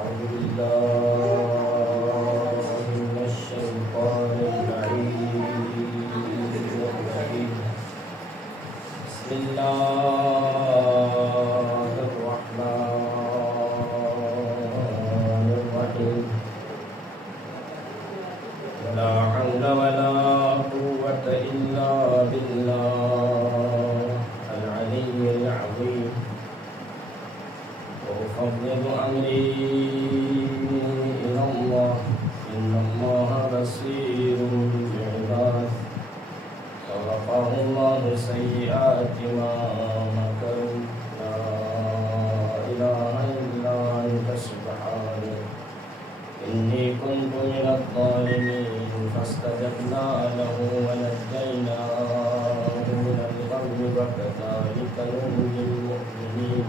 أعوذ بالله من الشيطان اللعين الرجيم. بسم الله الرحمن الرحيم. لا حول ولا قوة إلا بالله العلي العظيم. وأفوض أمري إلى الله إن الله بصير بالعباد. ووقاه الله سيئات ما مكروا. لا إله إلا أنت سبحانك إني كنت من الظالمين. فاستجبنا له ونجيناه من الغم وكذلك ننجي المؤمنين.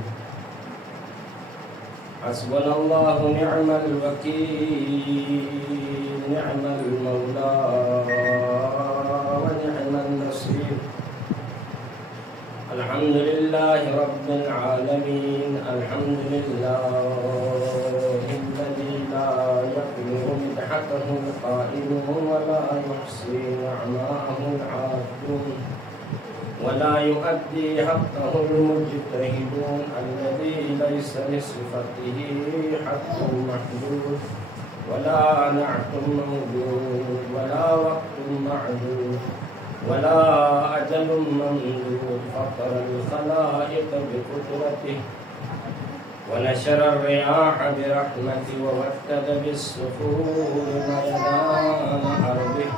حسبنا الله نعم الوكيل نعم المولى ونعم النصير. الحمد لله رب العالمين. الحمد لله الذي لا يقدر مدحته القائلون ولا يحصي نعماءه العابدون ولا يؤدي حقه المجتهدون. الذي ليس لصفته حق محدود ولا نعت موجود ولا وقت معدود ولا أجل ممدود. فطر الخلائق بقدرته ونشر الرياح برحمته ووكد بالسحور ميدان أرضه.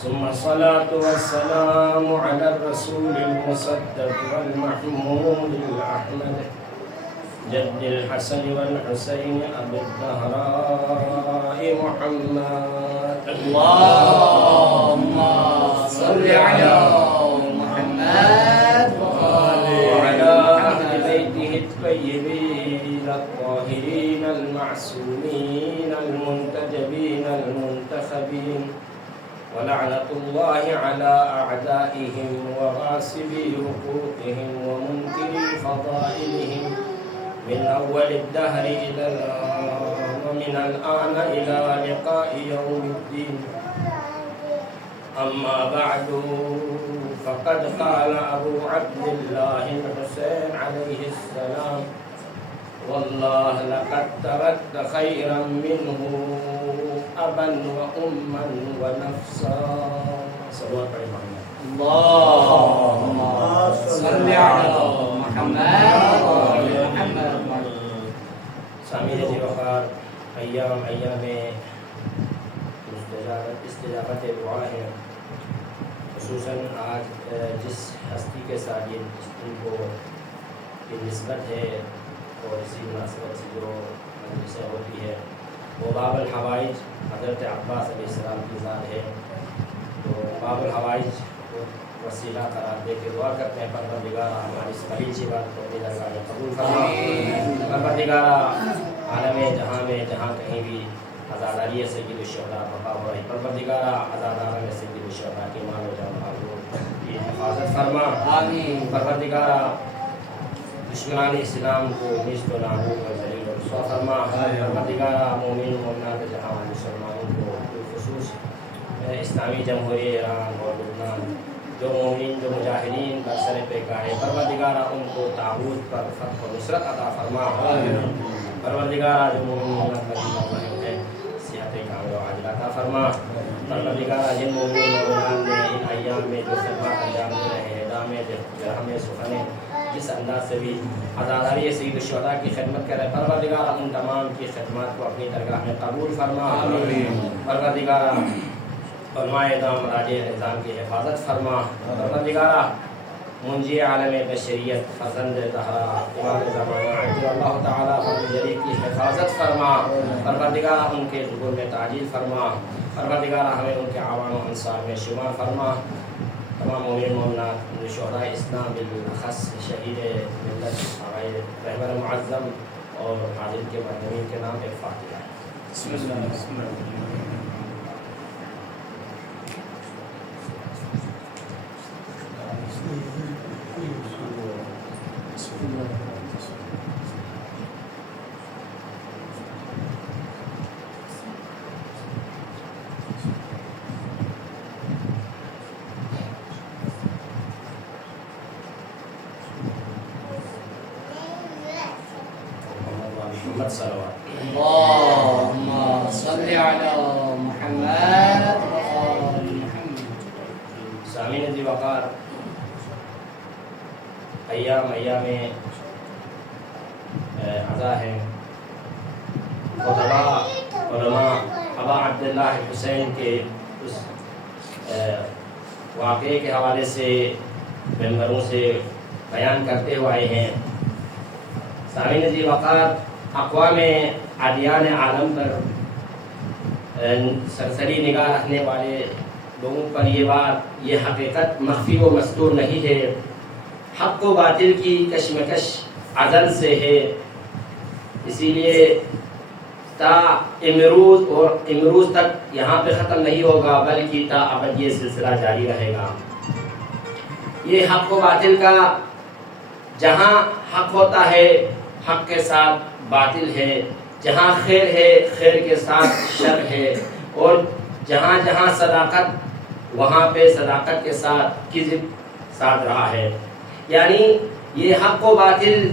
ثم الصلاة والسلام على الرسول المصدق والمحمود الأحمد جد الحسن والحسين أبي الزهراء محمد. اللهم صل على محمد وعلى أهل بيته الطيبين الطاهرين المعصومين المنتجبين المنتخبين. ولعنة الله على أعدائهم وغاصبي حقوقهم ومنكري فضائلهم من أول الدهر ومن الآن إلى لقاء يوم الدين. أما بعد فقد قال أبو عبد الله الحسين عليه السلام: والله لقد تركت خيرا منه أبا وأما ونفسا. صلوات على محمد. اللهم صل على محمد. سامعین جی وقار ایام استجابت دعا ہے. خصوصاً آج جس ہستی کے ساتھ یہ ان کو کی نسبت ہے اور اسی مناسبت سے جو مجلسیں ہوتی ہے وہ باب الحوائج حضرت عباس علیہ السلام کی ذات ہے. تو باب الحوائج کو وسیلہ قرار دے کے دعا کرتے ہیں پروردگارہ ہماری اس خلیجی بات کو اپنی درگاہ میں قبول فرما. پروردگارہ عالم جہاں میں جہاں کہیں بھی عزاداری سید الشہداء بقا ہو رہی، پروردگارہ عزادارہ میں سید الشہداء کی مال و جان کی حفاظت فرما. پروردگارہ دشمنان اسلام کو نیست و نابود و ذلیل و رسوا فرما. پروردگارہ مومن مومنات جہاں مسلمانوں کو بالخصوص اسلامی جمہوریہ ایران اور لبنان جو مومن جو مجاہدین برسر پیکار ہے، پروردگارہ ان کو تعبد پر فتح و نصرت عطا فرما. پروردگارہ جو مومن مومنات مدینہ میں صحت کامل و عاجلہ عطا فرما. پروردگارہ جن مومن مومنات نے ان ایام میں جو خدمات انجام دے رہے ہیں دامے درہمیں سخنیں جس انداز سے بھی عزاداری سید الشہداء کی خدمت کر رہے ہیں، پروردگارہ ان تمام کی خدمات کو اپنی درگاہ میں قبول فرما. پروردگارہ علماء اعظام مراجع نظام کی حفاظت فرما. پروردگارہ منجی عالم بشریت فرزند طہرا امام زمانہ عجل اللہ تعالیٰ فضل جلیل کی حفاظت فرما. پروردگارہ ان کے ظہور میں تعجیل فرما. پروردگارہ ہمیں ان کے اعوان و انصار میں شمار فرما. تمام مومن مومنات شہداء اسلام بالخص شہید ملت آقائے رہبر معظم اور حاضر کے مرحومین کے نام ایک فاتحہ. بسم اللہ الرحمن الرحیم. محمد صلوات. اللهم صل على محمد وآل محمد. سامعین ذی وقار، ایام عزا ہیں. خطبہ علماء ابا عبداللہ حسین کے اس واقعے کے حوالے سے ممبروں سے بیان کرتے ہوئے آئے ہیں. سامعین ذی وقار، اقوام ادیان عالم پر سرسری نگاہ رکھنے والے لوگوں پر یہ بات، یہ حقیقت مخفی و مستور نہیں ہے. حق و باطل کی کشمکش ازل سے ہے. اسی لیے تا امروز تک یہاں پہ ختم نہیں ہوگا، بلکہ تا ابد یہ سلسلہ جاری رہے گا. یہ حق و باطل کا، جہاں حق ہوتا ہے حق کے ساتھ باطل ہے، جہاں خیر ہے خیر کے ساتھ شر ہے، اور جہاں جہاں صداقت وہاں پہ صداقت کے ساتھ کذب ساتھ رہا ہے. یعنی یہ حق و باطل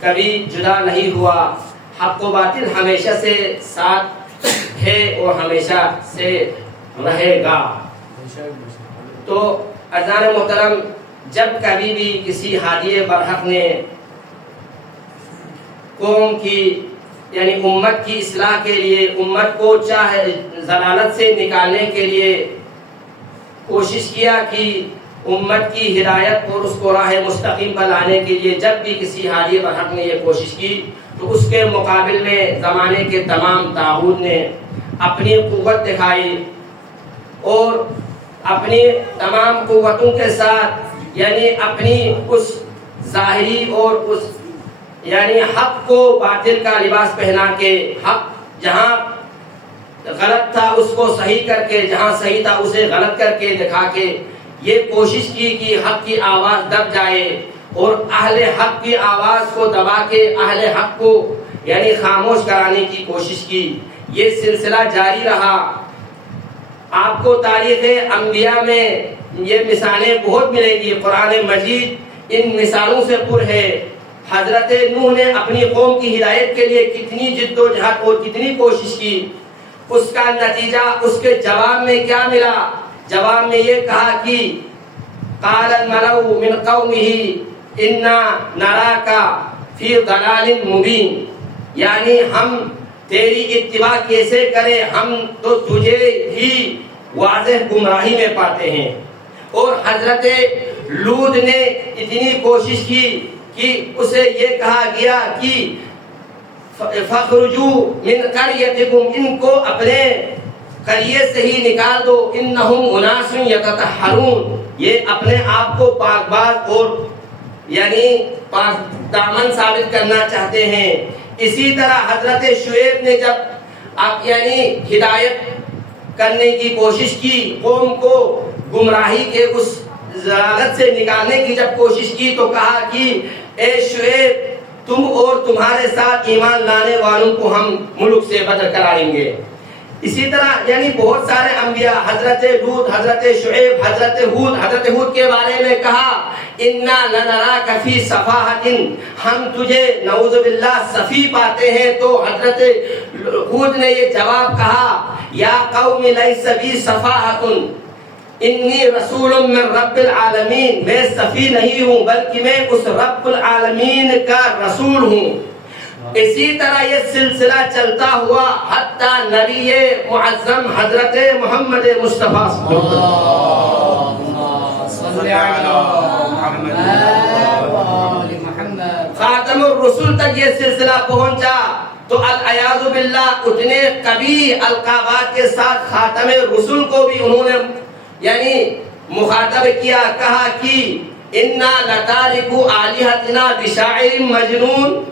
کبھی جدا نہیں ہوا، حق و باطل ہمیشہ سے ساتھ ہے اور ہمیشہ سے رہے گا. تو عزیزان محترم، جب کبھی بھی کسی ہادی برحق نے قوم کی یعنی امت کی اصلاح کے لیے، امت کو چاہے ضلالت سے نکالنے کے لیے کوشش کیا کہ امت کی ہدایت اور اس کو راہ مستقیم پر لانے کے لیے، جب بھی کسی ہادی برحق نے یہ کوشش کی تو اس کے مقابل میں زمانے کے تمام طاغوت نے اپنی قوت دکھائی، اور اپنی تمام قوتوں کے ساتھ یعنی اپنی اس ظاہری اور اس یعنی حق کو باطل کا لباس پہنا کے، حق جہاں غلط تھا اس کو صحیح کر کے، جہاں صحیح تھا اسے غلط کر کے دکھا کے یہ کوشش کی کہ حق کی آواز دب جائے، اور اہل حق کی آواز کو دبا کے اہل حق کو یعنی خاموش کرانے کی کوشش کی. یہ سلسلہ جاری رہا. آپ کو تاریخ انبیاء میں یہ مثالیں بہت ملیں گی. قرآن مجید ان مثالوں سے پر ہے. حضرت نوح نے اپنی قوم کی ہدایت کے لیے کتنی جد و جہد اور کتنی کوشش کی، اس کا نتیجہ اس کے جواب میں کیا ملا؟ جواب میں یہ کہا کہ قال الملأ من قومه انا نراك فی ضلال مبین، یعنی ہم تیری اتباع کیسے کریں، ہم تو تجھے ہی واضح گمراہی میں پاتے ہیں. اور حضرت لوط نے اتنی کوشش کی کہ اسے یہ کہا گیا کہ فَخْرُجُوا مِنْ قَرْيَتِكُمْ، ان کو اپنے قریے سے ہی نکال دو، اِنَّهُمْ أُنَاسٌ يَتَطَهَّرُونَ، یہ اپنے آپ کو پاک باز اور یعنی پاک دامن ثابت کرنا چاہتے ہیں. اسی طرح حضرت شعیب نے جب یعنی ہدایت کرنے کی کوشش کی، قوم کو گمراہی کے اس ضلالت سے نکالنے کی جب کوشش کی تو کہا کہ اے شعیب، تم اور تمہارے ساتھ ایمان لانے والوں کو ہم ملک سے بدر کرائیں گے. اسی طرح یعنی بہت سارے انبیاء، حضرت لوط، حضرت شعیب، حضرت ہود کے بارے میں کہا انا لنراک فی صفاحۃ، ہم تجھے نعوذ باللہ صفی پاتے ہیں. تو حضرت ہود نے یہ جواب کہا یا قوم لیس بی صفاحۃ انی رسول من رب العالمین، میں صفی نہیں ہوں بلکہ میں اس رب العالمین کا رسول ہوں. اسی طرح یہ سلسلہ چلتا ہوا حتیٰ نبی معظم حضرت محمد مصطفیٰ خاتم الرسول تک یہ سلسلہ پہنچا. تو العیاذ باللہ اتنے قبیح القابات کے ساتھ خاتم الرسول کو بھی انہوں نے یعنی مخاطب کیا، کہا کہ انا لتارکو آلہتنا بشاعر مجنون،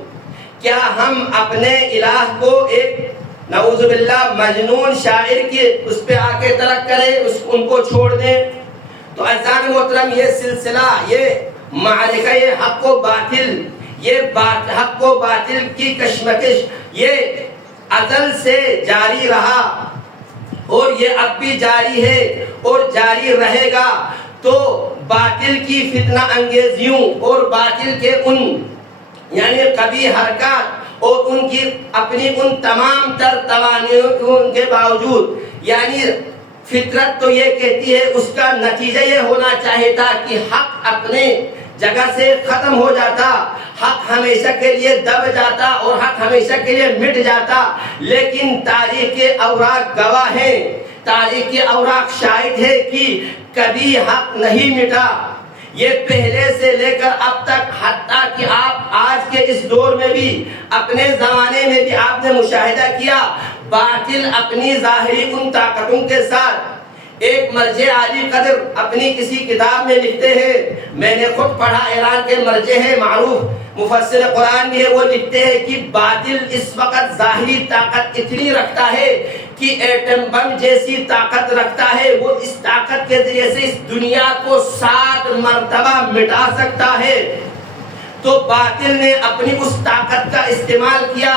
کیا ہم اپنے الہ کو ایک نعوذ باللہ مجنون شاعر کے اس پہ آ کے ترک کریں، ان کو چھوڑ دیں. تو عزیزان محترم، یہ سلسلہ، یہ معرکہ حق و باطل، یہ حق و باطل کی کشمکش یہ ازل سے جاری رہا اور یہ اب بھی جاری ہے اور جاری رہے گا. تو باطل کی فتنہ انگیزیوں اور باطل کے ان یعنی قبیح حرکات اور ان کی اپنی ان تمام تر توانائیوں کے باوجود، یعنی فطرت تو یہ کہتی ہے، اس کا نتیجہ یہ ہونا چاہیے تھا کہ حق اپنے جگہ سے ختم ہو جاتا، حق ہمیشہ کے لیے دب جاتا اور حق ہمیشہ کے لیے مٹ جاتا، لیکن تاریخ کے اوراق گواہ ہیں، تاریخ کے اوراق شاہد ہے کہ کبھی حق نہیں مٹا۔ یہ پہلے سے لے کر اب تک، حتیٰ کہ آپ آج کے اس دور میں بھی، اپنے زمانے میں بھی آپ نے مشاہدہ کیا، باطل اپنی ظاہری ان طاقتوں کے ساتھ، ایک مرجع عالی قدر اپنی کسی کتاب میں لکھتے ہیں، میں نے خود پڑھا، ایران کے مرجع ہے، معروف مفسر قرآن بھی ہے، وہ لکھتے ہیں کہ باطل اس وقت ظاہری طاقت اتنی رکھتا ہے کہ ایٹم بم جیسی طاقت رکھتا ہے، وہ اس طاقت کے ذریعے سے اس دنیا کو 7 مرتبہ مٹا سکتا ہے۔ تو باطل نے اپنی اس طاقت کا استعمال کیا،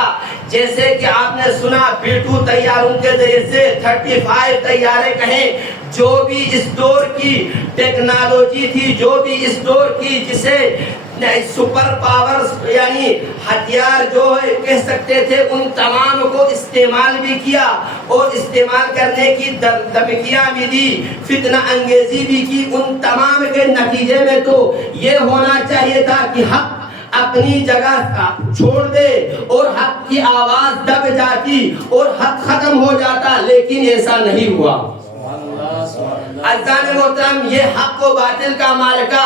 جیسے کہ آپ نے سنا B-2 طیاروں کے ذریعے سے 35 طیارے کہیں، جو بھی اس دور کی ٹیکنالوجی تھی، جو بھی اس دور کی جسے سپر پاورز یعنی ہتھیار جو کہہ سکتے تھے، ان تمام کو استعمال بھی کیا اور استعمال کرنے کی دھمکیاں بھی دی، فتنہ انگیزی بھی کی۔ ان تمام کے نتیجے میں تو یہ ہونا چاہیے تھا کہ حق اپنی جگہ چھوڑ دے اور حق کی آواز دب جاتی اور حق ختم ہو جاتا، لیکن ایسا نہیں ہوا۔ عزیزان محترم، یہ حق و باطل کا معرکہ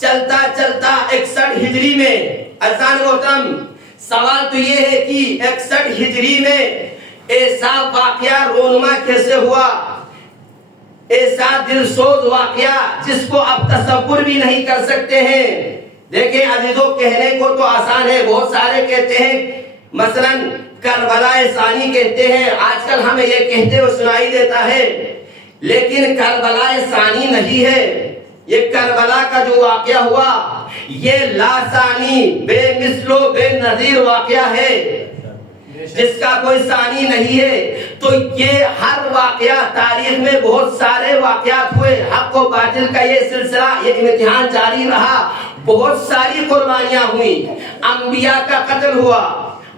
چلتا چلتا 61 ہجری میں، عزیزان محترم سوال تو یہ ہے کہ 61 ہجری میں ایسا واقعہ رونما کیسے ہوا، ایسا دلسوز واقعہ جس کو اب تصور بھی نہیں کر سکتے ہیں۔ دیکھیں عزیزوں، کہنے کو تو آسان ہے، بہت سارے کہتے ہیں، مثلا کربلا ثانی کہتے ہیں، آج کل ہمیں یہ کہتے ہوئے سنائی دیتا ہے، لیکن کربلا ثانی نہیں ہے۔ یہ کربلا کا جو واقعہ ہوا، یہ لاسانی، بے مثل و بے نظیر واقعہ ہے، جس کا کوئی ثانی نہیں ہے۔ تو یہ ہر واقعہ، تاریخ میں بہت سارے واقعات ہوئے، حق و باطل کا یہ سلسلہ، یہ امتحان جاری رہا، بہت ساری قربانیاں ہوئیں، انبیاء کا قتل ہوا،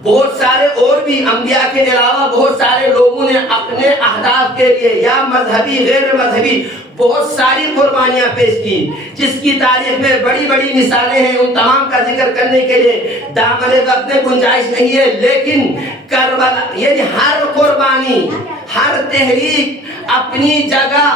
بہت سارے اور بھی انبیاء کے علاوہ بہت سارے لوگوں نے اپنے اہداف کے لیے یا مذہبی غیر مذہبی بہت ساری قربانیاں پیش کی، جس کی تاریخ میں بڑی بڑی مثالیں ہیں، ان تمام کا ذکر کرنے کے لیے دامن وقت میں گنجائش نہیں ہے۔ لیکن کربلا، یعنی ہر قربانی، ہر تحریک اپنی جگہ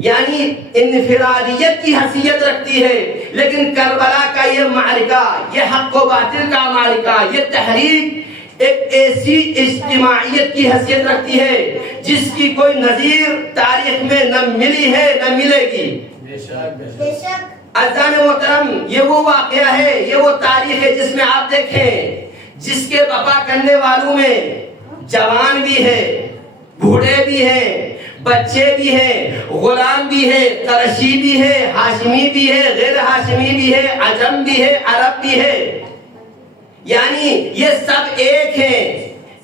یعنی انفرادیت کی حیثیت رکھتی ہے، لیکن کربلا کا یہ معرکہ، یہ حق و باطل کا معرکہ، یہ تحریک ایک ایسی اجتماعیت کی حیثیت رکھتی ہے جس کی کوئی نظیر تاریخ میں نہ ملی ہے نہ ملے گی۔ عزیزان محترم، یہ وہ واقعہ ہے، یہ وہ تاریخ ہے جس میں آپ دیکھیں، جس کے وفا کرنے والوں میں جوان بھی ہے، بوڑھے بھی ہیں، بچے بھی ہیں، غلام بھی ہے، قرشی بھی ہے، ہاشمی بھی ہے، غیر ہاشمی بھی ہے، عجم بھی ہے، عرب بھی ہے، یعنی یہ سب ایک ہیں۔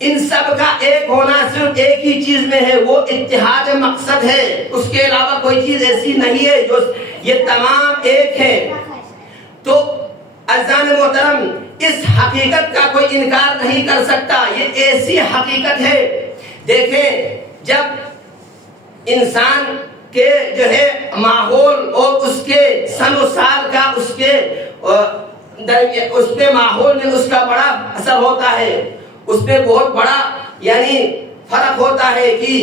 ان سب کا ایک ہونا صرف ایک ہی چیز میں ہے، وہ اتحاد مقصد ہے، اس کے علاوہ کوئی چیز ایسی نہیں ہے، جو یہ تمام ایک ہے۔ تو عزیزان محترم، اس حقیقت کا کوئی انکار نہیں کر سکتا، یہ ایسی حقیقت ہے۔ دیکھیں، جب انسان کے جو ہے ماحول اور اس کے سن و سال کا اس میں ماحول میں اس کا بڑا اثر ہوتا ہے، اس میں بہت بڑا یعنی فرق ہوتا ہے کہ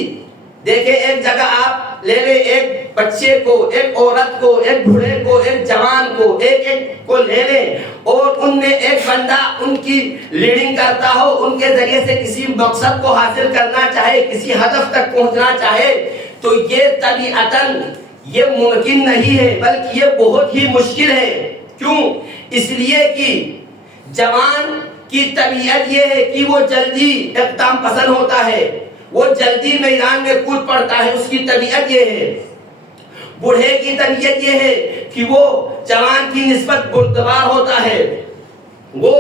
دیکھیں، ایک جگہ آپ لے لیں، ایک بچے کو، ایک عورت کو، ایک بوڑھے کو، ایک جوان کو، ایک ایک کو لے لیں اور ان میں ایک بندہ ان کی لیڈنگ کرتا ہو، ان کے ذریعے سے کسی مقصد کو حاصل کرنا چاہے، کسی ہدف تک پہنچنا چاہے، تو یہ طبیعتاً یہ ممکن نہیں ہے، بلکہ یہ بہت ہی مشکل ہے۔ کیوں؟ اس لیے کہ جوان کی طبیعت یہ ہے کہ وہ جلدی اقدام پسند ہوتا ہے، وہ جلدی میدان میں کود پڑتا ہے، اس کی طبیعت یہ ہے۔ بوڑھے کی طبیعت یہ ہے کہ وہ جوان کی نسبت بردبار ہوتا ہے، وہ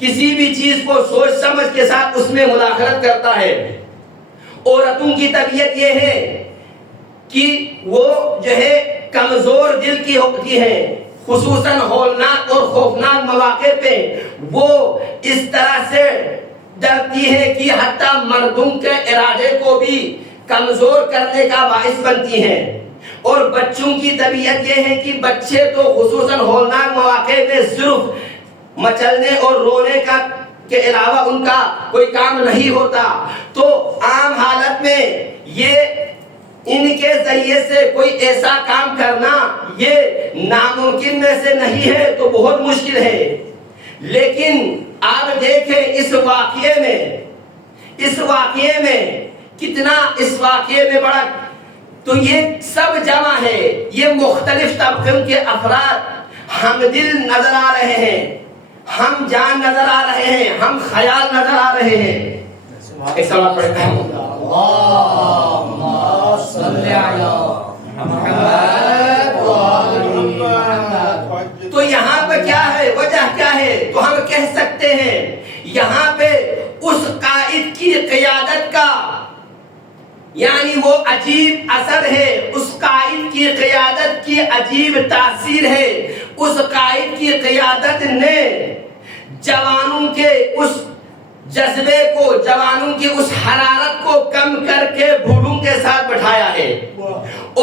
کسی بھی چیز کو سوچ سمجھ کے ساتھ اس میں مداخلت کرتا ہے۔ عورتوں کی طبیعت یہ ہے کہ وہ جو ہے کمزور دل کی ہوتی ہے، خصوصاً ہولناک اور خوفناک مواقع پہ وہ اس طرح سے ڈرتی ہے کہ حتیٰ مردوں کے ارادے کو بھی کمزور کرنے کا باعث بنتی ہیں. اور بچوں کی طبیعت یہ ہے کہ بچے تو خصوصاً ہولناک مواقع میں صرف مچلنے اور رونے کا کے علاوہ ان کا کوئی کام نہیں ہوتا. تو عام حالت میں یہ ان کے ذریعے سے کوئی ایسا کام کرنا یہ ناممکن میں سے نہیں ہے تو بہت مشکل ہے. لیکن آپ دیکھیں اس واقعے میں کتنا اس واقعے میں بڑا، تو یہ سب جمع ہے، یہ مختلف طبقوں کے افراد ہم دل نظر آ رہے ہیں، ہم جان نظر آ رہے ہیں، ہم خیال نظر آ رہے ہیں. ایک سوال پڑھتے ہیں. اللہم صلی علی محمد وآل محمد. تو یہاں پہ کیا ہے، وجہ کیا ہے؟ تو ہم کہہ سکتے ہیں یہاں پہ اس قائد کی قیادت کا یعنی وہ عجیب اثر ہے، اس قائد کی قیادت کی عجیب تاثیر ہے. اس قائد کی قیادت نے جوانوں کے اس جذبے کو، جوانوں کی اس حرارت کو کم کر کے بوڑھوں کے ساتھ بٹھایا ہے،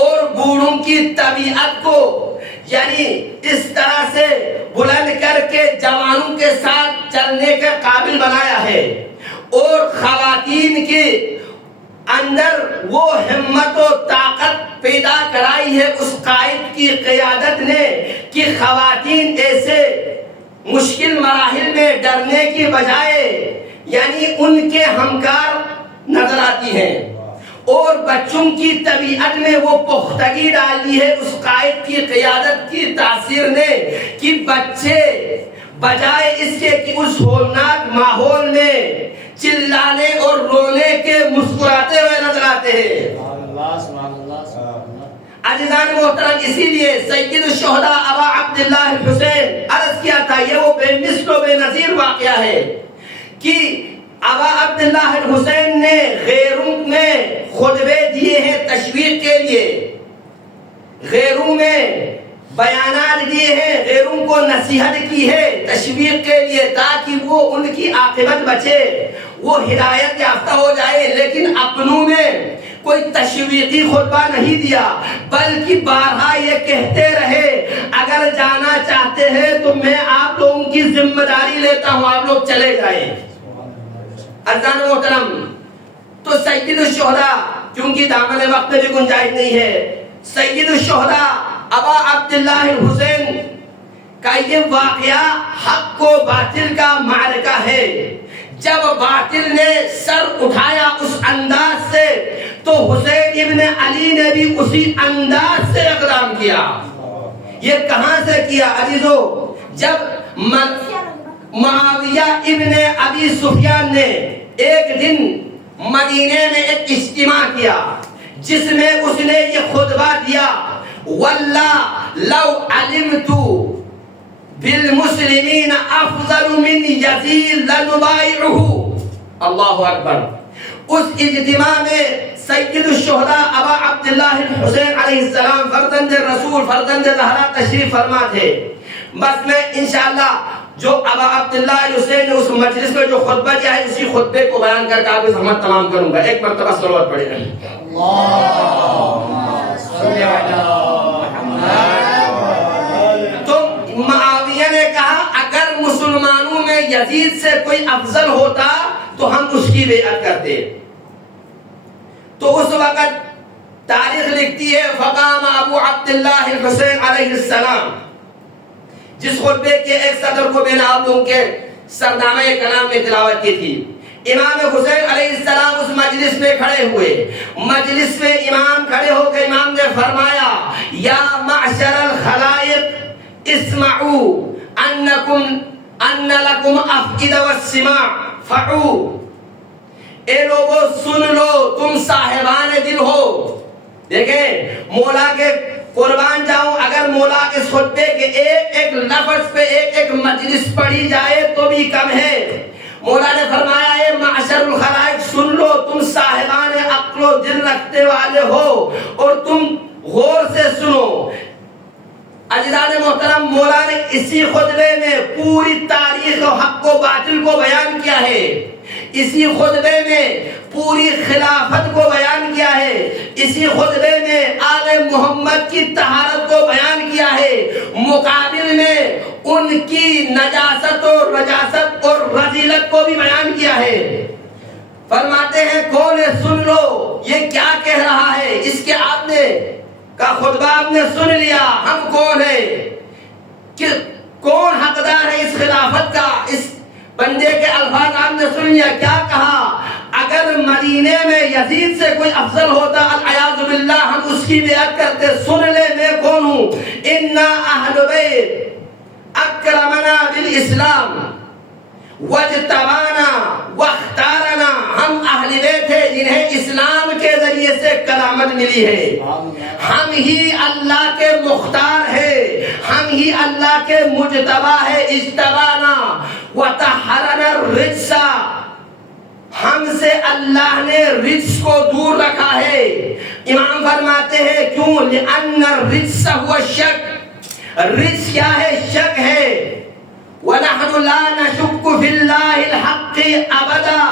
اور بوڑھوں کی طبیعت کو یعنی اس طرح سے بلند کر کے جوانوں کے ساتھ چلنے کے قابل بنایا ہے. اور خواتین کے اندر وہ ہمت و طاقت پیدا کرائی ہے اس قائد کی قیادت نے کہ خواتین ایسے مشکل مراحل میں ڈرنے کی بجائے یعنی ان کے ہمکار نظر آتی ہیں. اور بچوں کی طبیعت میں وہ پختگی ڈالی ہے اس قائد کی قیادت کی تاثیر نے کہ بچے بجائے اس کے کہ اس ہولناک ماحول میں چلانے اور رونے کے مسکراتے ہوئے نظر آتے ہیں. عزیزان محترم، اسی لیے سید الشہداء ابا عبداللہ الحسین عرض کیا تھا، یہ وہ بے مثل و بے نظیر واقعہ ہے کہ ابا عبداللہ الحسین نے غیروں میں خطبے دیے ہیں تشویق کے لیے، غیروں میں بیانات دیے ہیں، غیروں کو نصیحت کی ہے تشویق کے لیے تاکہ وہ ان کی عاقبت بچے، وہ ہدایت یافتہ ہو جائے. لیکن اپنوں میں کوئی تشویقی خطبہ نہیں دیا، بلکہ بارہا یہ کہتے رہے اگر جانا چاہتے ہیں تو میں آپ لوگوں کی ذمہ داری لیتا ہوں، آپ لوگ چلے جائیں. عزیزان محترم، تو سید الشہداء کیونکہ دامن وقت میں بھی گنجائش نہیں ہے، سید الشہداء ابا عبداللہ الحسین کا یہ واقعہ حق و باطل کا معرکہ ہے. جب باطل نے سر اٹھایا اس انداز سے تو حسین ابن علی نے بھی اسی انداز سے اقدام کیا. یہ کہاں سے کیا عزیزو؟ جب معاویہ ابن ابی سفیان نے ایک دن مدینے میں ایک اجتماع کیا جس میں اس نے یہ خطبہ دیا، واللہ لو علمت بالمسلمین افضل من یزید لنبایعہ. اللہ اکبر. اس اجتماع میں سید الشہداء ابا عبداللہ الحسین علیہ السلام فرزند رسول فرزند زہرا تشریف فرما تھے. بس میں انشاءاللہ جو ابا عبداللہ الحسین نے اس مجلس میں جو خطبہ دیا ہے اسی خطبے کو بیان کر کے آپ کی خدمت تمام کروں گا. ایک مرتبہ صلوات پڑھیں. اللہم صلی علی محمد. تو معاویہ نے کہا اگر مسلمانوں میں یزید سے کوئی افضل ہوتا تو ہم اس کی بیعت کرتے. تو اس وقت تاریخ لکھتی ہے فقام ابو عبداللہ الحسین علیہ السلام، جس خطبے کے ایک صدر کو میں نے آپ لوگوں کے سرنامہ کلام میں تلاوت کی تھی. امام حسین علیہ السلام اس مجلس میں کھڑے ہوئے. مجلس میں امام کھڑے ہو کے امام نے فرمایا یا معشر الخلائق اسمعوا ان لکم افئدہ والسماع فعوا. اے لوگو سن لو، تم صاحبان دل ہو. دیکھیں مولا کے قربان جاؤں، اگر مولا کے خطبے کے ایک ایک لفظ پہ ایک ایک مجلس پڑھی جائے تو بھی کم ہے. مولا نے فرمایا اے معشر الخلائق سن لو، تم صاحبان عقل و دل رکھتے والے ہو اور تم غور سے سنو. عزیزان محترم، مولا نے اسی خطبے میں پوری تاریخ و حق و باطل کو بیان کیا ہے، اسی خطبے میں پوری خلافت کو بیان کیا ہے، اسی خطبے میں آل محمد کی طہارت کو بیان کیا ہے، مقابل میں ان کی نجاست اور رجاست اور رذیلت کو بھی بیان کیا ہے۔ فرماتے ہیں کون ہے سن لو یہ کیا کہہ رہا ہے، اس کے آپ نے کا خطبہ آپ نے سن لیا، ہم کون ہے، کہ کون حقدار ہے اس خلافت کا، اس بندے کے الفاظ آپ نے سن لیا۔ کیا کہا؟ اگر مدینے میں یزید سے کوئی افضل ہوتا العیاذ باللہ ہم اس کی بیعت کرتے۔ سن لے میں کون ہوں، انا اہل بیت اکرمنا بالاسلام واجتبانا واختارنا، ہم اہل بیت ہیں جنہیں اسلام کے ذریعے سے کرامت ملی ہے، ہم ہی اللہ کے مختار ہیں، ہم ہی اللہ کے مجتبی ہے، اجتبانا وطہرنا الرجس، ہم سے اللہ نے رجس کو دور رکھا ہے۔ امام فرماتے ہیں کیوں؟ لأن الرجس هو الشک، رجس کیا ہے؟ شک ہے۔ وَنَحْنُ لَا نَشُكُّ فِي اللَّهِ الْحَقِّ أَبَدًا،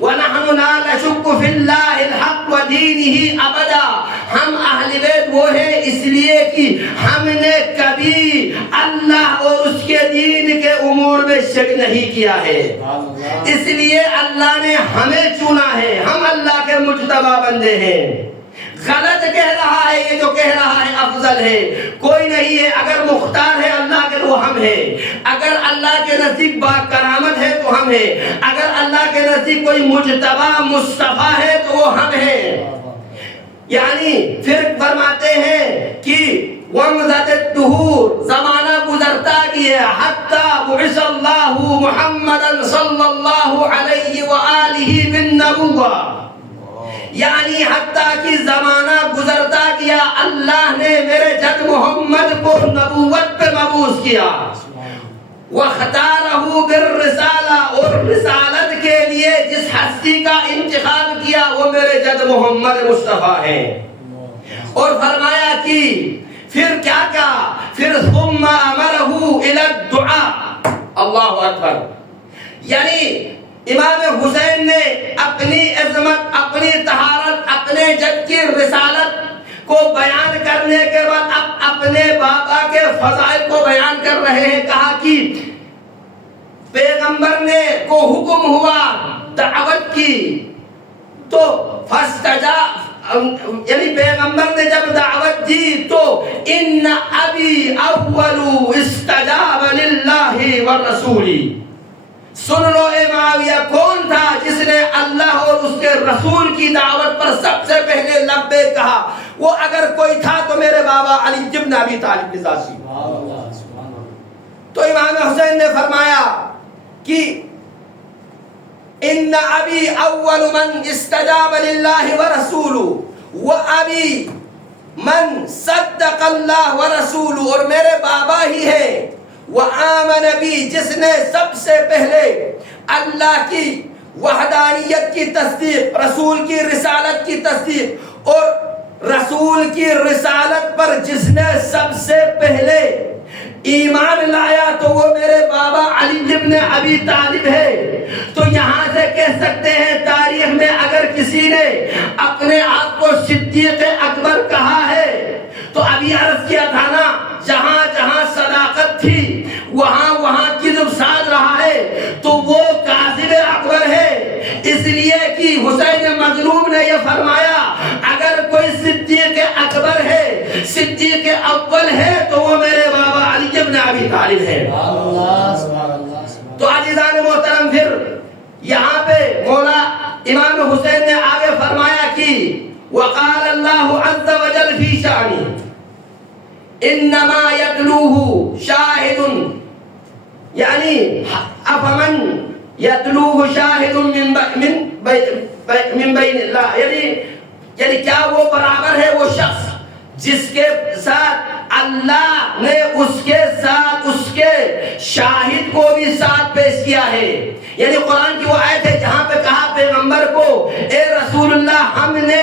وَنَحْنُ لَا نَشُكُّ فِي اللَّهِ الْحَقِّ وَدِينِهِ أَبَدًا، ہم اہل بیت وہ ہیں اس لیے کہ ہم نے کبھی اللہ اور اس کے دین کے امور میں شک نہیں کیا ہے، اس لیے اللہ نے ہمیں چنا ہے، ہم اللہ کے مجتبی بندے ہیں۔ غلط کہہ رہا ہے یہ جو کہہ رہا ہے افضل ہے، کوئی نہیں ہے، اگر مختار ہے اللہ کے تو ہم ہیں، اگر اللہ کے نزدیک با کرامت ہے تو ہم ہیں، اگر اللہ کے نزدیک کوئی مجتبی مصطفیٰ ہے تو وہ ہم ہیں۔ یعنی پھر فرماتے ہیں کہ وَمْضَتِ الدُّهُورُ، زمانہ گزرتا گیا، حَتَّى بُعِثَ اللَّهُ مُحَمَّدًا صلی اللہ علیہ وآلہ بِالنَّبُوَّةِ، یعنی حتیٰ کہ زمانہ گزرتا گیا اللہ نے میرے جد محمد کو نبوت پہ مبعوث کیا، وَاخْتَارَهُ بِالرِّسَالَةِ، اور رسالت کے لیے جس ہستی کا انتخاب کیا وہ میرے جد محمد مصطفیٰ ہیں۔ اور فرمایا کہ پھر کیا کہا؟ پھر ثُمَّ أَمَرَهُ إِلَى الدُّعَاءِ، اللہ اکبر، یعنی امام حسین نے اپنی عظمت، اپنی طہارت، اپنے جد کی رسالت کو بیان کرنے کے بعد اب اپنے بابا کے فضائل کو بیان کر رہے ہیں۔ کہا کہ پیغمبر نے کو حکم ہوا دعوت کی تو یعنی پیغمبر نے جب دعوت دی تو ان ابی اول استجاب للہ والرسول، سن لو اے معاویہ کون تھا جس نے اللہ اور اس کے رسول کی دعوت پر سب سے پہلے لبیک کہا؟ وہ اگر کوئی تھا تو میرے بابا علی بن ابی طالب کی ذات تھی۔ تو امام حسین نے فرمایا کہ ان ابی اول من استجاب للہ ورسولہ وابی من صدق اللہ ورسولہ، اور میرے بابا ہی ہے وآمن بی، جس نے سب سے پہلے اللہ کی وحدانیت کی تصدیق، رسول کی رسالت کی تصدیق، اور رسول کی رسالت پر جس نے سب سے پہلے ایمان لایا تو وہ میرے بابا علی ابن ابی طالب ہے۔ تو یہاں سے کہہ سکتے ہیں تاریخ میں اگر کسی نے اپنے آپ کو صدیق اکبر کہا ہے تو ابھی عرض کیا تھا نا، جہاں جہاں صداقت تھی وہاں وہاں کذب ساز رہا ہے تو وہ کاذب اکبر ہے، اس لیے کہ حسین مظلوم نے یہ فرمایا اگر کوئی صدیق اکبر ہے، صدیق اول ہے تو وہ میرے بابا علی ابن ابی طالب ہے۔ تو عزیزان محترم پھر یہاں پہ مولا امام حسین نے آگے فرمایا کہ وقال اللہ عز وجل فی شانی انما یتلوہ شاہد، یعنی افمن یتلوہ شاہد من بین اللہ، یعنی کیا وہ برابر ہے وہ شخص جس کے ساتھ اللہ نے اس کے ساتھ اس کے شاہد کو بھی ساتھ پیش کیا ہے؟ یعنی قرآن کی وہ آیت ہے جہاں پہ کہا پیغمبر کو اے رسول اللہ ہم نے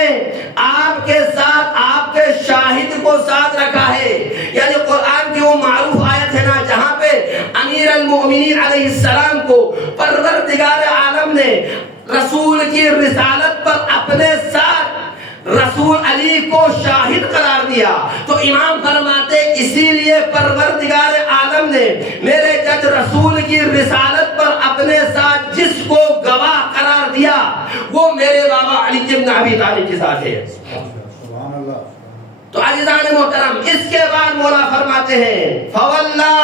آپ کے ساتھ آپ کے شاہد کو ساتھ رکھا ہے، یعنی قرآن المؤمنین علیہ السلام کو پروردگار عالم نے رسول کی رسالت پر اپنے ساتھ رسول علی کو شاہد قرار دیا، تو امام فرماتے اسی لیے پروردگار عالم نے میرے جج رسول کی رسالت پر اپنے ساتھ جس کو گواہ قرار دیا وہ میرے بابا علی بن ابی طالب کے ساتھ ہے۔ سبحان اللہ۔ تو عزیزان محترم، اس کے بعد مولا فرماتے ہیں فواللہ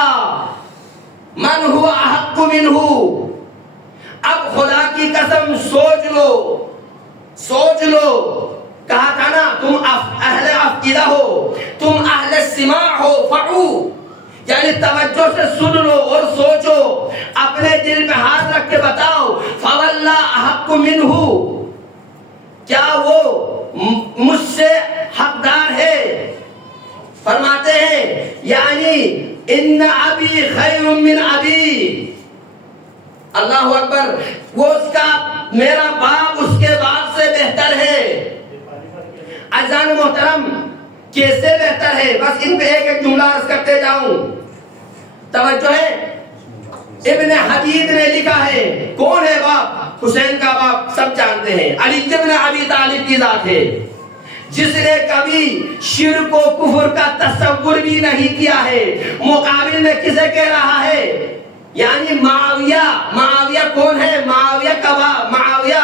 من ہوا احق منہ، اب خدا کی قسم سوچ لو، کہا تھا نا تم اہل افئدہ ہو، تم اہل سماع ہو، فعو یعنی توجہ سے سن لو اور سوچو، اپنے دل پہ ہاتھ رکھ کے بتاؤ فواللہ احق منہ، کیا وہ مجھ سے حقدار ہے؟ فرماتے ہیں یعنی ان ابی خیر من ابی، اللہ اکبر، وہ اس کا میرا باپ اس کے باپ سے بہتر ہے۔ عزیزان محترم کیسے بہتر ہے؟ بس ان پہ ایک جملہ عرض کرتے جاؤں، توجہ ہے۔ ابن حدید نے لکھا ہے، کون ہے باپ؟ حسین کا باپ سب جانتے ہیں، علی بن ابی طالب کی ذات ہے، جس نے کبھی شرک و کفر کا تصور بھی نہیں کیا ہے۔ مقابل میں کسے کہہ رہا ہے؟ یعنی معاویہ کون ہے؟ معاویہ کا باپ، معاویہ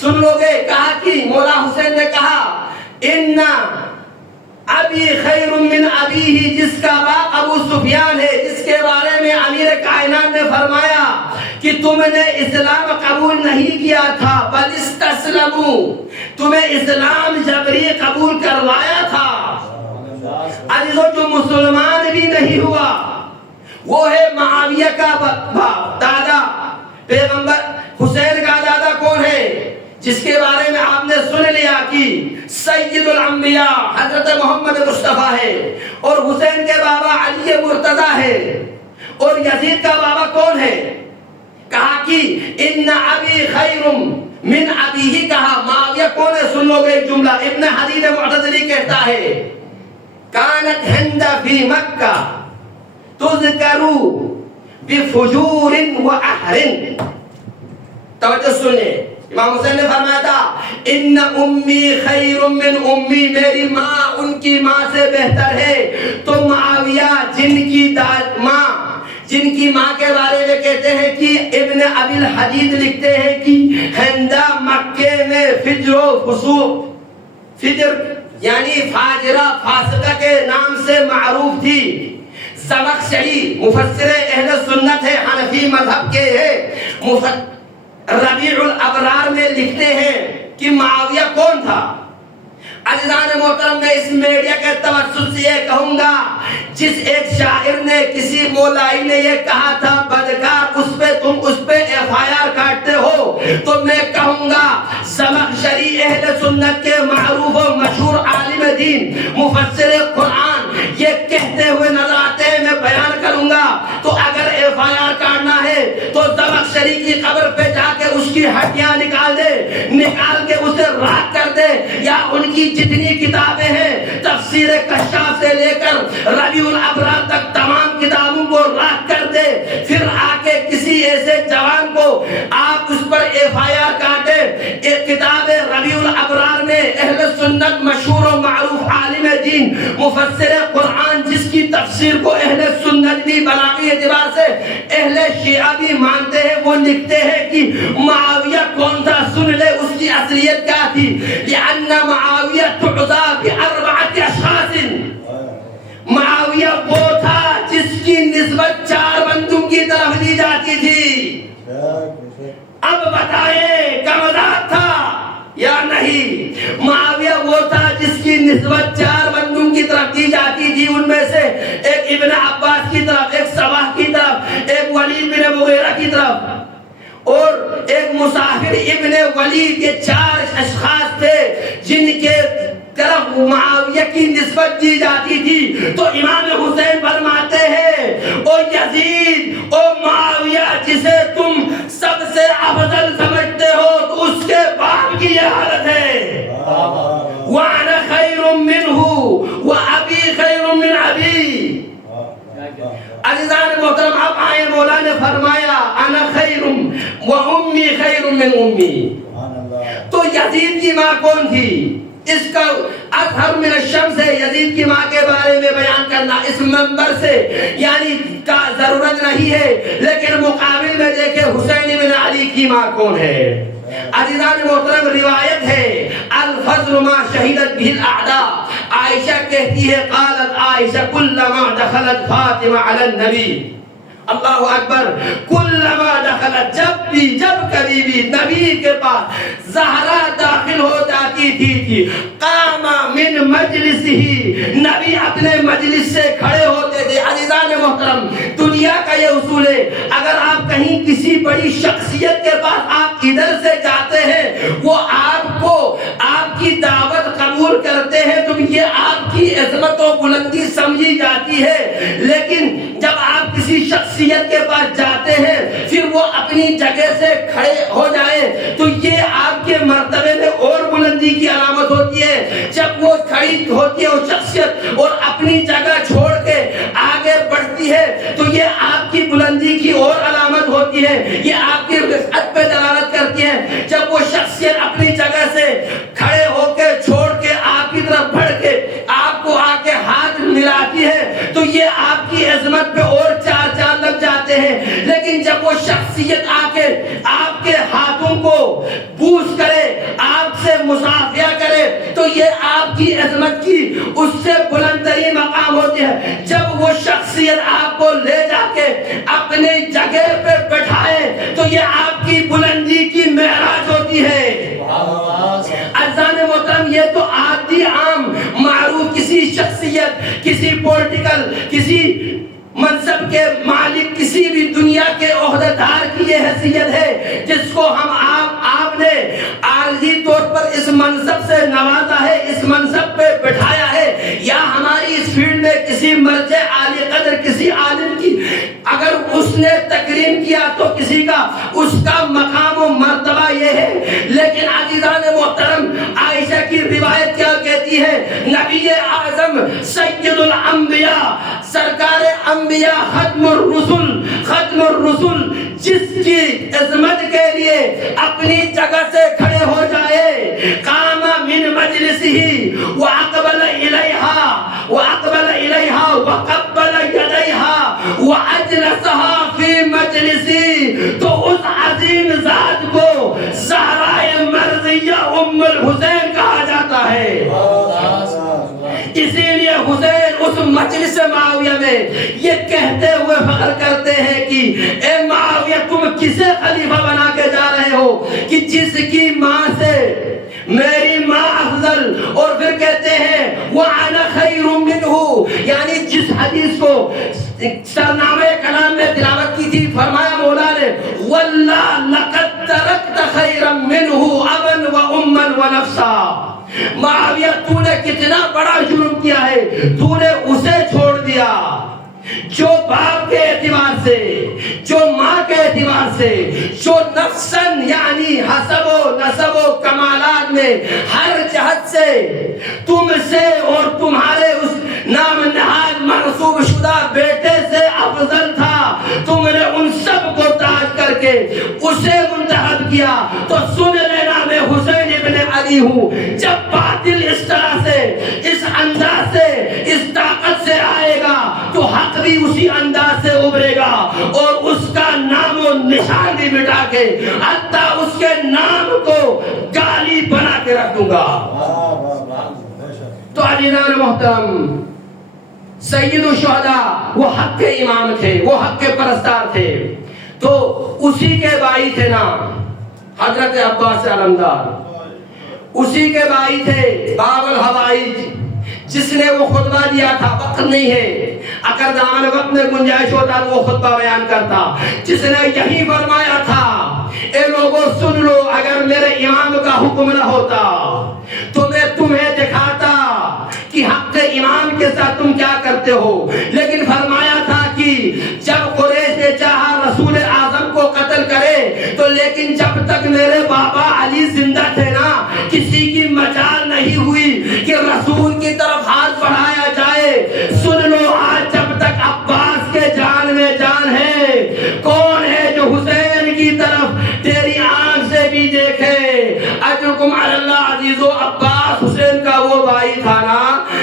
سن لو گے، کہا کہ مولا حسین نے کہا ان ابی خیر من ابیہ، جس کا باپ ابو سفیان ہے، جس کے بارے میں امیر کائنات نے فرمایا کہ تم نے اسلام قبول نہیں کیا تھا، بل استسلموا، تمہیں اسلام جبری قبول کروایا تھا، عزیزو جو مسلمان بھی نہیں ہوا وہ ہے معاویہ کا باپ، دادا، پیغمبر حسین کا دادا کون ہے؟ جس کے بارے میں آپ نے سن لیا کہ سید الانبیاء حضرت محمد مصطفیٰ ہے، اور حسین کے بابا علی مرتضیٰ ہے، اور یزید کا بابا کون ہے؟ کہا کہ ان ابی خیر من ابیہ، کہا معاویہ کون ہے؟ سن لو گے ایک جملہ، ابن حدید معتزلی کہتا ہے کانت ہند فی مکہ تذکر بفجور و احر، توجہ سنیں، امام حسین نے فرمایا تھا ان امی خیر من امی، میری ماں ان کی ماں سے بہتر ہے۔ تو معاویہ جن کی ماں کے بارے میں کہتے ہیں کہ ابن ابی الحدید لکھتے ہیں کہ ہندا مکے میں فجر یعنی فاجرہ فاسقہ کے نام سے معروف تھی۔ زمخشری مفسر اہل سنت ہے، حنفی مذہب کے ہے، ربیع الابرار میں لکھتے ہیں کہ معاویہ کون تھا؟ عزیزان محترم، میں اس میڈیا کے توسط سے یہ کہوں گا، جس ایک شاعر نے کسی مولائی نے یہ کہا تھا بدکار تم اس پہ ایف آئی آر کاٹتے ہو، تو میں کہوں گا زمخشری اہل سنت کے معروف و مشہور عالم دین مفسر قرآن یہ کہتے ہوئے نظر آتے ہیں، میں بیان کروں گا، تو اگر ایف آئی آر کاٹنا ہے تو زمخشری کی قبر پہ جا کے اس کی ہڈیاں نکال کے اسے راکھ کر دے، یا ان کی جتنی کتابیں ہیں تفسیر کشاف سے لے کر ربیع الابرار تک تمام کتابوں کو راکھ کر دے، پھر آ کے کسی ایسے جوان کو آپ اس پر ایف آئی آر کاٹے۔ ایک کتاب ربیع الابرار میں اہل سنت مشہور و معروف عالم دین مفسر قرآن جس کی تفسیر کو اہل سنت بھی بلاغی اعتبار سے اہل شیعہ بھی مانتے ہیں، وہ لکھتے ہیں کہ معاویہ کون تھا؟ سن لے اس کی اصلیت کیا تھی۔ لأن معاویہ تعزا بأربعۃ اشخاص، معاویہ وہ تھا جس کی نسبت 4 بندوں کی طرف دی جاتی تھی۔ اب بتائیں کمزاد تھا یا نہیں؟ معاویہ وہ تھا جس کی نسبت 4 بندوں کی طرف دی جاتی تھی، ان میں سے ایک ابن عباس کی طرف، ایک صباح کی طرف، ایک ولید بن مغیرہ کی طرف، اور ایک مسافر ابن ولید، یہ 4 اشخاص تھے جن کے طرف معاویہ کی نسبت دی جاتی تھی۔ تو امام حسین فرماتے ہیں او یزید، او معاویہ جسے تم سب سے افضل سمجھتے ہو، تو اس کے باپ کی یہ حالت ہے۔ وَأَنَا خَيْرٌ مِّنْهُ وَأَبِي خَيْرٌ مِّنْ أَبِي۔ عزیزان محترم، اب آئیں وَأُمِّي خَيْرٌ مِّنْ أُمِّي. تو یزید کی ماں کون تھی؟ اس کا اطہر من الشمس ہے یزید کی ماں کے بارے میں بیان کرنا اس منبر سے یعنی کا ضرورت نہیں ہے، لیکن مقابل میں دیکھیں حسین بن علی کی ماں کون ہے. عزیزان محترم روایت ہے الفضل ما شہدت به الاعداء. عائشہ کہتی ہے قالت عائشہ کلما دخلت فاطمہ علی النبی، اللہ اکبر، کلما دخلت، جب کبھی بھی نبی کے پاس زہرا داخل ہو جاتی تھی قام من مجلس ہی، نبی اپنے مجلس سے کھڑے ہوتے تھے. عزیزان محترم دنیا کا یہ اصول ہے، اگر آپ کہیں کسی بڑی شخصیت کے پاس آپ ادھر سے جاتے ہیں وہ آپ کو آپ کی دعوت قبول کرتے ہیں تو یہ آپ کی عظمت و بلندی سمجھی جاتی ہے، لیکن جب آپ کسی شخصیت کے پاس جاتے ہیں پھر وہ اپنی جگہ سے کھڑے ہو جائیں تو یہ آپ کے مرتبے میں اور بلندی کی علامت ہوتی ہے. جب وہ کھڑی ہوتی ہے وہ شخصیت اور اپنی جگہ چھوڑ کے آگے بڑھتی ہے تو یہ آپ کی بلندی کی اور علامت ہوتی ہے، یہ آپ کی رفعت پہ دلالت کرتی ہے. جب وہ شخصیت اپنی جگہ سے کھڑے ہو کے چھوڑ کے آپ کی طرف بڑھ کے آپ کو آ کے ہاتھ ملاتی ہے تو یہ آپ کی عظمت پہ اور چار چاند لگ جاتے ہیں. لیکن جب وہ شخصیت آ کے آپ کے ہاتھوں کو بوس کرے، آپ سے مصافحہ کرے تو یہ آپ کی عظمت کی اس سے بلند ترین مقام ہوتی ہے. جب وہ شخصیت آپ کو لے جا کے اپنی جگہ پہ بٹھائے تو یہ آپ کی بلندی کی معراج ہوتی ہے. عزیزان محترم یہ تو عادی عام معروف کسی شخصیت، کسی پولیٹیکل، کسی منصب کے مالک، کسی بھی دنیا کے عہدیدار کی یہ حیثیت ہے جس کو آپ نے عارضی طور پر اس منصب سے نوازا ہے، اس منصب پہ بٹھایا ہے، یا ہماری اس فیلڈ میں کسی مرجع عالی قدر کسی عالم کی اگر اس نے تکریم کیا تو کسی کا اس کا مقام و مرتبہ یہ ہے. لیکن عزیزان محترم عائشہ کی روایت کیا کہتی ہے؟ نبی اعظم سید الانبیاء، سرکار انبیاء، ختم الرسل جس کی عظمت کے لیے اپنی جگہ سے کھڑے ہو جائے، قام من مجلسہ واقبل الیہا وقبل یدیہا واجلسہا فی مجلسی، تو اس عظیم ذات کو زہرائے مرضیہ ام الحسین کہا جاتا ہے. اسی لیے حسین اس مجلس معاویہ میں یہ کہتے ہوئے فخر کرتے ہیں کہ اے معاویہ تم کسے خلیفہ بنا کے جا رہے ہو کہ جس کی ماں سے میری ماں افضل، اور پھر کہتے ہیں وَأَنَا خَيْرٌ مِّنْهُ، یعنی جس حدیث کو سرنامہ کلام میں تلاوت کی تھی فرمایا مولا نے وَاللَّهِ لَقَدْ تَرَكْتَ خَيْرًا مِّنْهُ أَبًا وَأُمًّا وَنَفْسًا. معاویہ تو نے کتنا بڑا جرم کیا ہے، تو نے اسے چھوڑ دیا جو باپ کے اعتبار سے، جو ماں کے اعتبار سے، جو نفسن یعنی حسب و نسب و کمالات میں ہر جہت سے تم سے اور تمہارے اس نام نہاد منصوب شدہ بیٹے سے افضل تھا. تم نے ان سب کو تاج کر کے اسے منتخب کیا. تو سن لینا میں حسین ابن علی ہوں. جب باطل اس طرح سے، اس انداز سے، اس طاقت سے آئے گا تو حق بھی اسی انداز سے ابھرے گا اور اس کا نام و نشان بھی مٹا کے حتیٰ اس کے نام کو گالی بنا کے رکھ دوں گا. تو عزیزان محترم سید الشہداء وہ حق کے امام تھے، وہ حق کے پرستار تھے. تو اسی کے بھائی تھے نا حضرت عباس علمدار، اسی کے بھائی تھے باب الحوائج جس نے وہ خطبہ دیا تھا. وقت نہیں ہے، اگر دامن وقت میں گنجائش ہوتا تو وہ خطبہ بیان کرتا، جس نے یہی فرمایا تھا اے لوگوں سن لو، اگر میرے امام کا حکم نہ ہوتا تو میں تمہیں دکھاتا کہ حق امام کے ساتھ تم کیا کرتے ہو. لیکن فرمایا تھا کہ جب قریش نے چاہا رسول اعظم کو قتل کرے تو لیکن جب تک میرے بابا علی زندہ تھے نا کسی کی مجال نہیں ہوئی کہ رسول کی طرف ہاتھ بڑھایا جائے. سن لو آج جب تک عباس کے جان میں جان ہے، کون ہے جو حسین کی طرف اجرکم علی اللہ عزیزو، عباس حسین کا وہ بھائی تھا نا،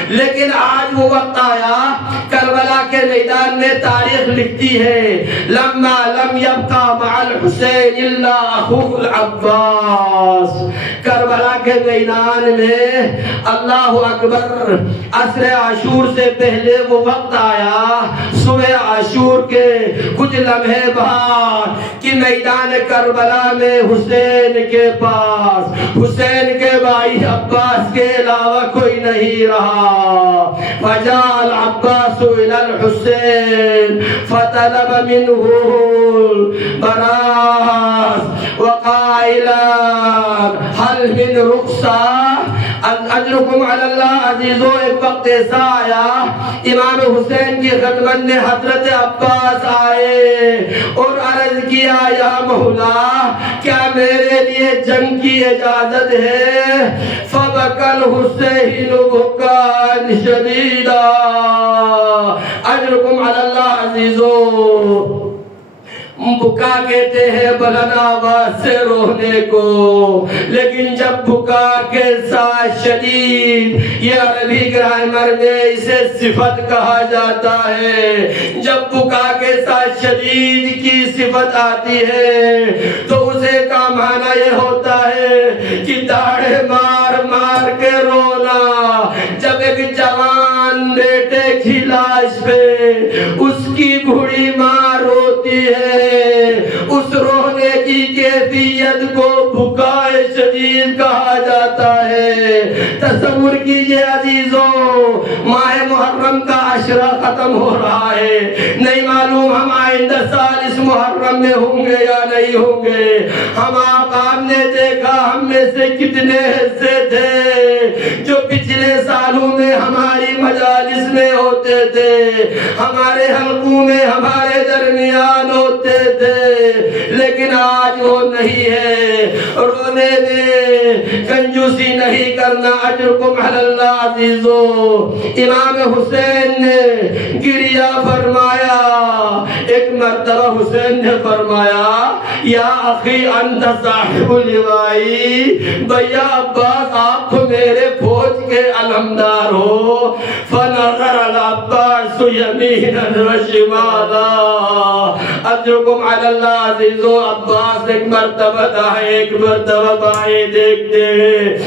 لیکن آج وہ وقت آیا کربلا کے میدان میں تاریخ لکھتی ہے لما لم یبقى مع الحسین الا اخوه العباس. کربلا کے میدان میں اللہ اکبر عصر عاشور سے پہلے وہ وقت آیا صبح عاشور کے کچھ لمحے بعد کہ میدان کربلا میں حسین کے پاس حسین کے بھائی عباس کے علاوہ کوئی نہیں رہا. فجاء العباس الى الحسین فطلب منه البراءة وقائلا هل من رخصة. اجرکم علی اللہ عزیزو، ایک وقت ایسا آیا امام حسین کی خدمت میں حضرت عباس آئے اور عرض کیا یا مولا کیا میرے لیے جنگ کی اجازت ہے؟ فبکى الحسین بکاء شدیدا. اجرکم علی اللہ عزیزو، بکا کہتے ہیں بلند آواز سے رونے کو، لیکن جب بکا کے ساتھ شدید، یہ عربی گرامر میں اسے صفت کہا جاتا ہے، جب بکا کے ساتھ شدید کی صفت آتی ہے تو اسے کا معنی یہ ہوتا ہے کہ داڑھے مار مار کے رونا. جب ایک جوان بیٹے کی لاش پہ اس کی بوڑھی ماں روتی ہے، اس رونے کی کیفیت کو بکائے شدید کہا جاتا ہے. تصور کیجئے عزیزو، ماہ محرم کا عشرہ ختم ہو رہا ہے، نہیں معلوم ہم آئندہ سال اس محرم میں ہوں گے یا نہیں ہوں گے. ہم آپ نے دیکھا ہم میں سے کتنے حصے تھے جو پچھلے سالوں میں ہماری مجالس میں ہوتے تھے، ہمارے حلقوں میں ہمارے درمیان ہوتے تھے، لیکن آج وہ نہیں ہے. رونے میں کنجوسی نہیں کرنا. اجرکم علی اللہ عزیزو، امام حسین نے گریہ فرمایا. ایک مرتبہ حسین نے فرمایا یا اخی انت صاحب لوائی، بھیا عباس آپ تو میرے فوج کے علمدار ہو. فنظر العباس یمینا وشمالا. اجرکم علی اللہ عزیزو، عباس ایک مرتبہ دائیں ایک مرتبہ بائیں دیکھتے ہیں،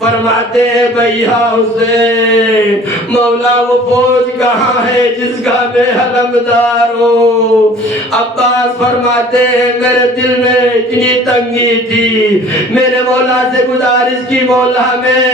فرماتے ہیں بھیا حسین مولا وہ فوج کہاں ہے جس کا میں علمدار ہوں؟ عباس فرماتے ہیں میرے دل میں اتنی تنگی تھی، میرے مولا سے گزارش کی مولا میں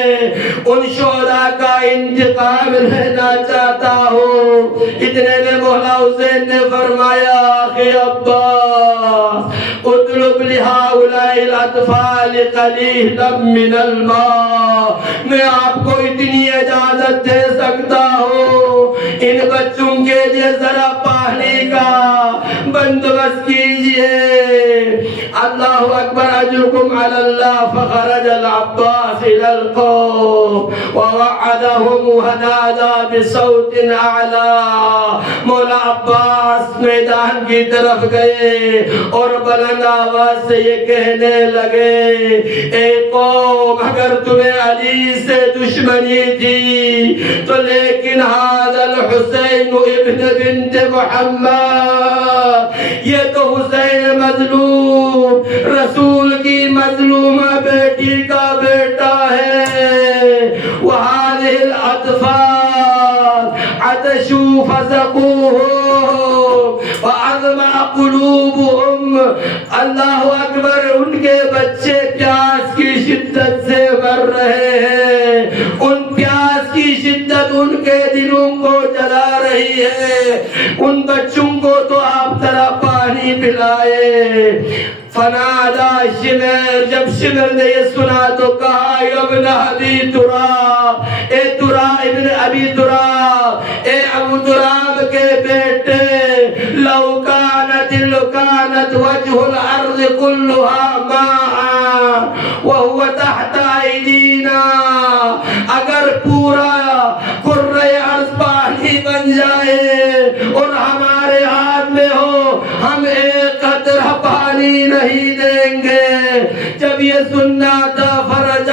ان شہداء کا انتقام لینا چاہتا ہوں. اتنے میں مولا حسین نے فرمایا اخی عباس اطلب لہؤلاء الاطفال قلیلا من الماء. میں آپ کو اتنی اجازت دے سکتا ہوں ان بچوں کے لیے ذرا پانی کا بندوبست کیجئے. اللہ اکبر. اجرکم علی اللہ. فخرج العباس الى القوم ووعدهم ونادى بصوت اعلی. مولا عباس میدان کی طرف گئے اور بلند آواز سے یہ کہنے لگے اے قوم اگر تمہیں علی سے دشمنی تھی تو لیکن هذا الحسین ابن بنت محمد، یہ تو حسین مظلوم رسول کی مظلومہ بیٹی کا بیٹا ہے. وهذه الاطفال عطشوا فسقوهم وعظم قلوبهم. اللہ اکبر. ان کے بچے پیاس کی شدت سے مر رہے ہیں، ان پیاس کی شدت ان کے دلوں کو جلا رہی ہے. ان بچوں کو تو آپ ذرا پانی پلائے. فنادا شمر. جب شمر نے یہ سنا تو کہا ابن ابی تراب، اے تراب ابن ابی تراب، اے ابو تراب کے بیٹے، لو کانت وجہ الارض کلها ماء وهو تحت ایدینا. اگر پورا کرۂ ارض پانی بن جائے اور ہمارے ہاتھ میں ہو ہم ایک قطرہ پانی نہیں دیں گے. جب یہ سننا تھا فرج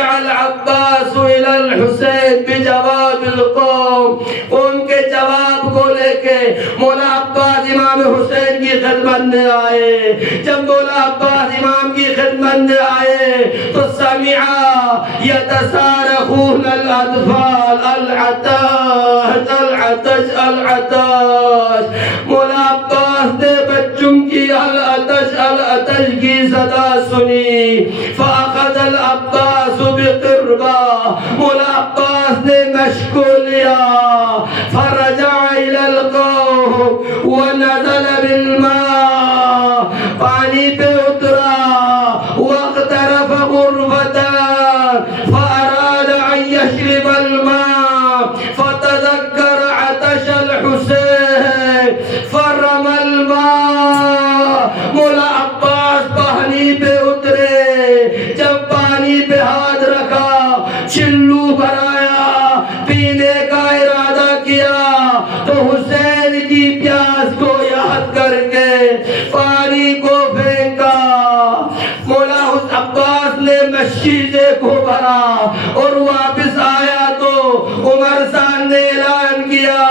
بجواب القوم، قوم کے جواب کو لے کے مولا عباس امام حسین کی خدمت میں آئے. جب مولا عباس امام کی خدمت میں آئے تو سمعا یتصارخون الاطفال العطش العطش العطش. مولا عباس نے بچوں کی العطش العطش کی صدا سنی. فاخذ العباس بقربا، مولا عباس نے مشکو لیا. فرجع الى القوم ونزل بالماء، پانی پہ اترا. واقترف غرفتا فاراد ان يشرب الماء فتذكر عطش الحسين فرمى الماء. مولا عباس پانی پہ اترے. جب پانی پہ ہاتھ رکھا، چلو بھرایا، پینے کا ارادہ کیا تو حسین کی پیاس کو یاد کر کے پانی کو پھینکا. مولا عباس نے مشیزے کو بھرا اور واپس آیا تو عمر صاحب نے اعلان کیا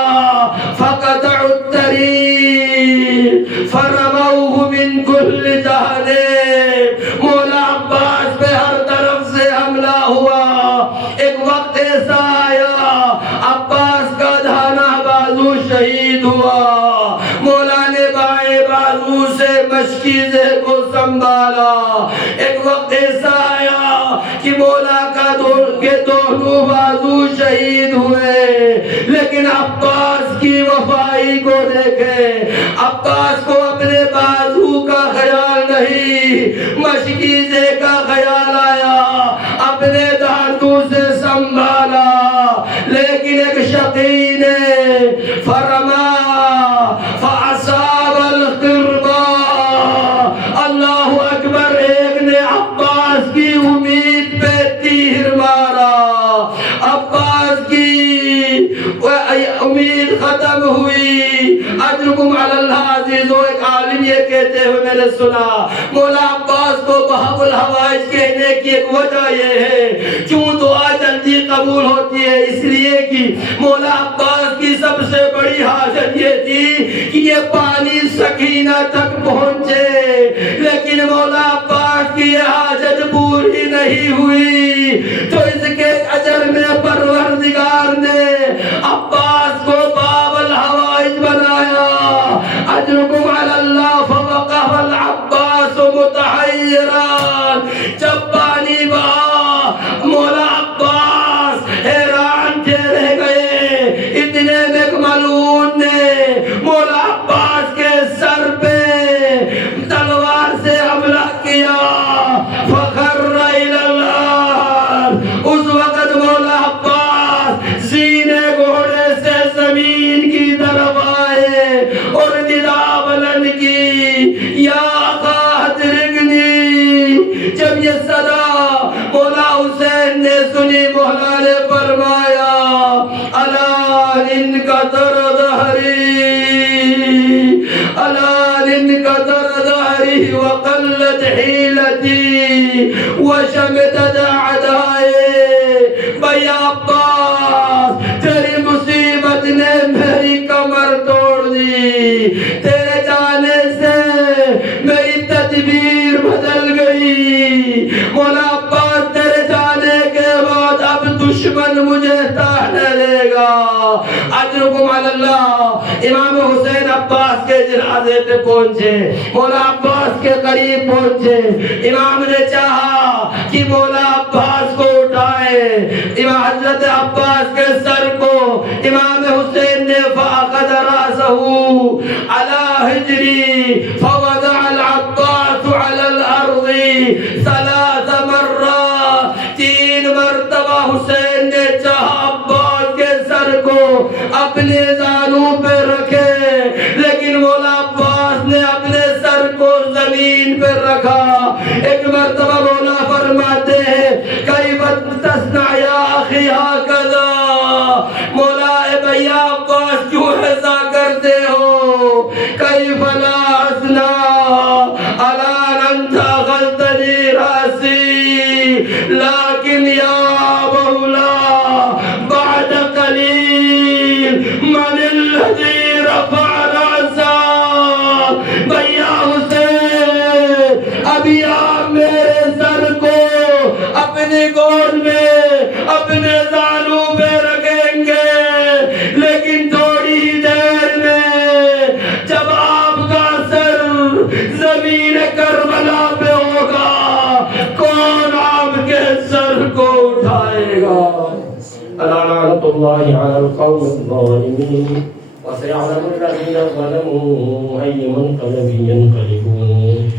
فقطع الطریق فرموه من كل جانب. مولا عباس پہ ہر طرف سے حملہ ہوا. ایک وقت ایسا آیا عباس کا دھانا بازو شہید ہوا. مولا نے بائیں بازو سے مشکیزے کو سنبھالا. ایک وقت ایسا آیا کہ مولا کا دونوں بازو شہید ہوئے، لیکن عباس کی وفائی کو دیکھے. عباس کو اپنے بازو کا خیال نہیں، مشکیزے کا خیال آیا. اپنے دانتوں سے سنبھالا، لیکن ایک شقی نے فرما فاصاب القربا. اللہ اکبر. ایک نے عباس کی امید پہ تیر مارا. عباس کی امید ختم ہوئی. اجرکم علی اللہ عزیزو. ایک عالم یہ کہتے ہوئے میں نے سنا مولا عباس کو بحب الحوائج کہنے کی ایک وجہ یہ ہے کیوں دعا جلدی قبول ہوتی ہے، اس لیے کہ مولا عباس کی سب سے بڑی حاجت یہ تھی کہ یہ پانی سکینہ تک پہنچے، لیکن مولا عباس کی یہ حاجت پوری نہیں ہوئی. تو اس کے اجر میں پروردگار نے عباس کو باب الحوائج بنایا. اجرکم علی اللہ. فوقف العباس متحیران. جب پانی بہا مولا عباس حیران تھے رہ گئے. اتنے میں ایک ملعون نے مولا عباس کے سر پہ تلوار سے حملہ کیا. فخر الی الارض. اس وقت مولا عباس زینے گھوڑے سے زمین کی طرف آئے اور ندا بلند کی یا قادرگنی. جب یہ صدا مولا حسین نے سنی، مولا نے فرمایا الا انقطر ظہری الا انقطر ظہری وقلت حیلتی وشمتت اعدائے. بھیا عباس تیری مصیبت نے میری کمر توڑ دی. تیرے جانے سے میری تدبیر بدل گئی. مولا عباس تیرے جانے کے بعد اب دشمن مجھے تانے لے گا. اجرکم علی اللہ. امام حسین عباس کے جنازے پہ پہنچے، مولا عباس کے قریب پہنچے. امام نے چاہا کہ مولا عباس کو اٹھائے. امام حضرت عباس کے سر کو امام حسین نے فاخذ راسه على حجری فوضع العباس على الارض 3 مرات. 3 مرتبہ حسین نے چاہا عباس کے سر کو اپنے زانوں پہ رکھے، لیکن مولا عباس نے اپنے سر کو زمین پہ رکھا. ایک مرتبہ مولا فرماتے ہیں کیف تصنع یا اخی ہکذا. مولا اے بھیا عباس کیوں ایسا کرتے ہو؟ کیف لا اصنع الان انت اخذتنی راسی لیکن یا مولا بعد اپنی گود میں اپنے زانوں پہ رکھیں گے، لیکن تھوڑی ہی دیر میں جب آپ کا سر زمین کربلا پہ ہوگا، کون آپ کے سر کو اٹھائے گا؟ لعنت اللہ علی القوم الظالمین وسيعلم الذين ظلموا أي منقلب ينقلبون.